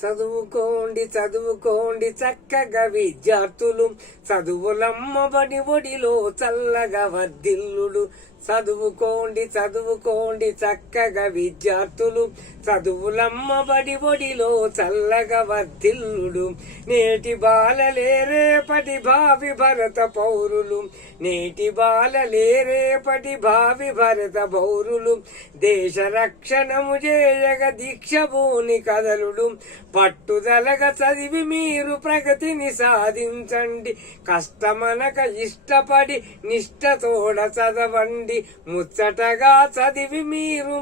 చదువుకోండి చదువుకోండి చక్కగా విద్యార్థులు, చదువులమ్మ బడి ఒడిలో చల్లగా వర్ధిల్లుడు. చదువుకోండి చదువుకోండి చక్కగా విద్యార్థులు, చదువులమ్మ బడి ఒడిలో చల్లగా వర్ధిల్లుడు. నేటి బాలలే రేపటి భావి భరత పౌరులు, నేటి బాలలే రేపటి భావి భరత పౌరులు. దేశ రక్షణము చేయగ దీక్షభూని కదలుడు. పట్టుదలగా చదివి మీరు ప్రగతిని సాధించండి. కష్టమనక ఇష్టపడి నిష్టతోడ చదవండి. ముచ్చటగా చదివి మీరు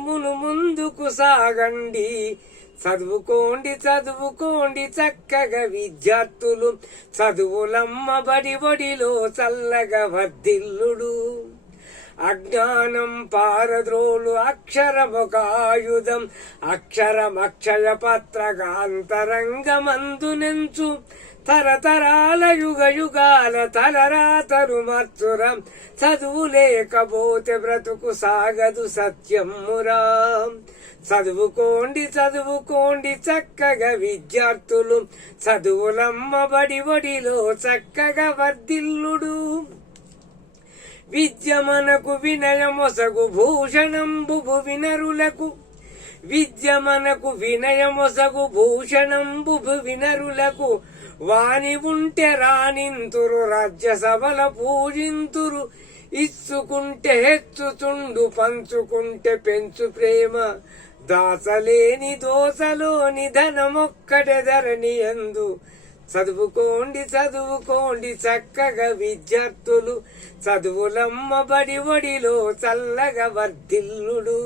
ముందుకు సాగండి. చదువుకోండి చదువుకోండి చక్కగా విద్యార్థులు, చదువులమ్మ బడి ఒడిలో చల్లగా వర్ధిల్లుడు. అజ్ఞానం పారద్రోలు అక్షరమొక ఆయుధం, అక్షరమక్షయ పత్రగా అంతరంగమందునెంచు. తరతరాల యుగ యుగాల తలరాతరు మత్సురం, చదువు లేకపోతే బ్రతుకు సాగదు సత్యమురా. చదువుకోండి చదువుకోండి చక్కగా విద్యార్థులు, చదువులమ్మ బడి ఒడిలో చక్కగా వర్ధిల్లుడు. విద్య మనకు వినయమొసగు భూషణంబు వినరులకు, విద్య మనకు వినయమొసగు భూషణంబు వినరులకు. వాని ఉంటే రానింతురు రాజ్యసభల పూజింతురు. ఇచ్చుకుంటే హెచ్చుచుండు, పంచుకుంటే పెంచు ప్రేమ. దాసలేని దోసలోని ధనమొక్కటే ధరణి యందు. చదువుకోండి చదువుకోండి చక్కగా విద్యార్థులు, చదువులమ్మ బడి ఒడిలో చల్లగా వర్ధిల్లుడు.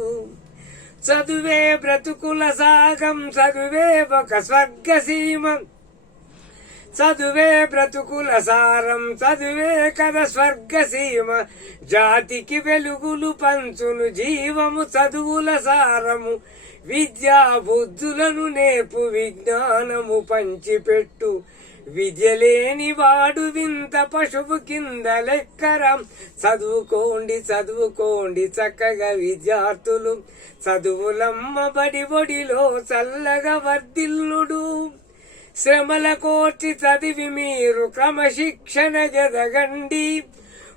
చదువే బ్రతుకుల సాగం, చదువే ఒక స్వర్గసీమ. చదువే బ్రతుకుల సారం, చదువే కథ స్వర్గసీమ. జాతికి వెలుగులు పంచును జీవము చదువుల సారము. విద్యా బుద్ధులను నేర్పు, విజ్ఞానము పంచిపెట్టు. విద్య లేని వాడు వింత పశువు కింద లెక్కరం. చదువుకోండి చదువుకోండి చక్కగా విద్యార్థులు, చదువులమ్మ బడి ఒడిలో చల్లగా వర్ధిల్లుడు. శ్రమల కోర్చి చదివి మీరు క్రమశిక్షణ ఎదగండి.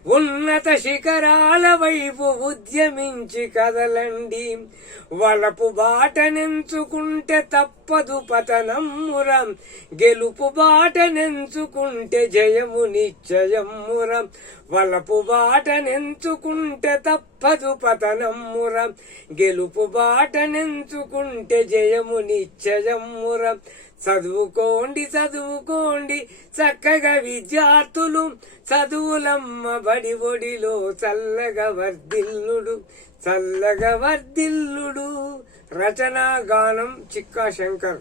ఉన్నత శిఖరాల వైపు ఉద్యమించి కదలండి. వలపు బాటనెంచుకుంటే తప్పదు పతనమ్మురం, గెలుపు బాటనెంచుకుంటే జయము నిశ్చయమ్మురం. వలపు బాటనెంచుకుంటే తప్పదు పతనమ్మురం, గెలుపు బాటనెంచుకుంటే జయము నిశ్చయమ్మురం. చదువుకోండి చదువుకోండి చక్కగా విద్యార్థులు, చదువులమ్మ బడి ఒడిలో చల్లగా వర్ధిల్లుడు, చల్లగా వర్ధిల్లుడు. రచనా గానం చిక్కా శంకర్.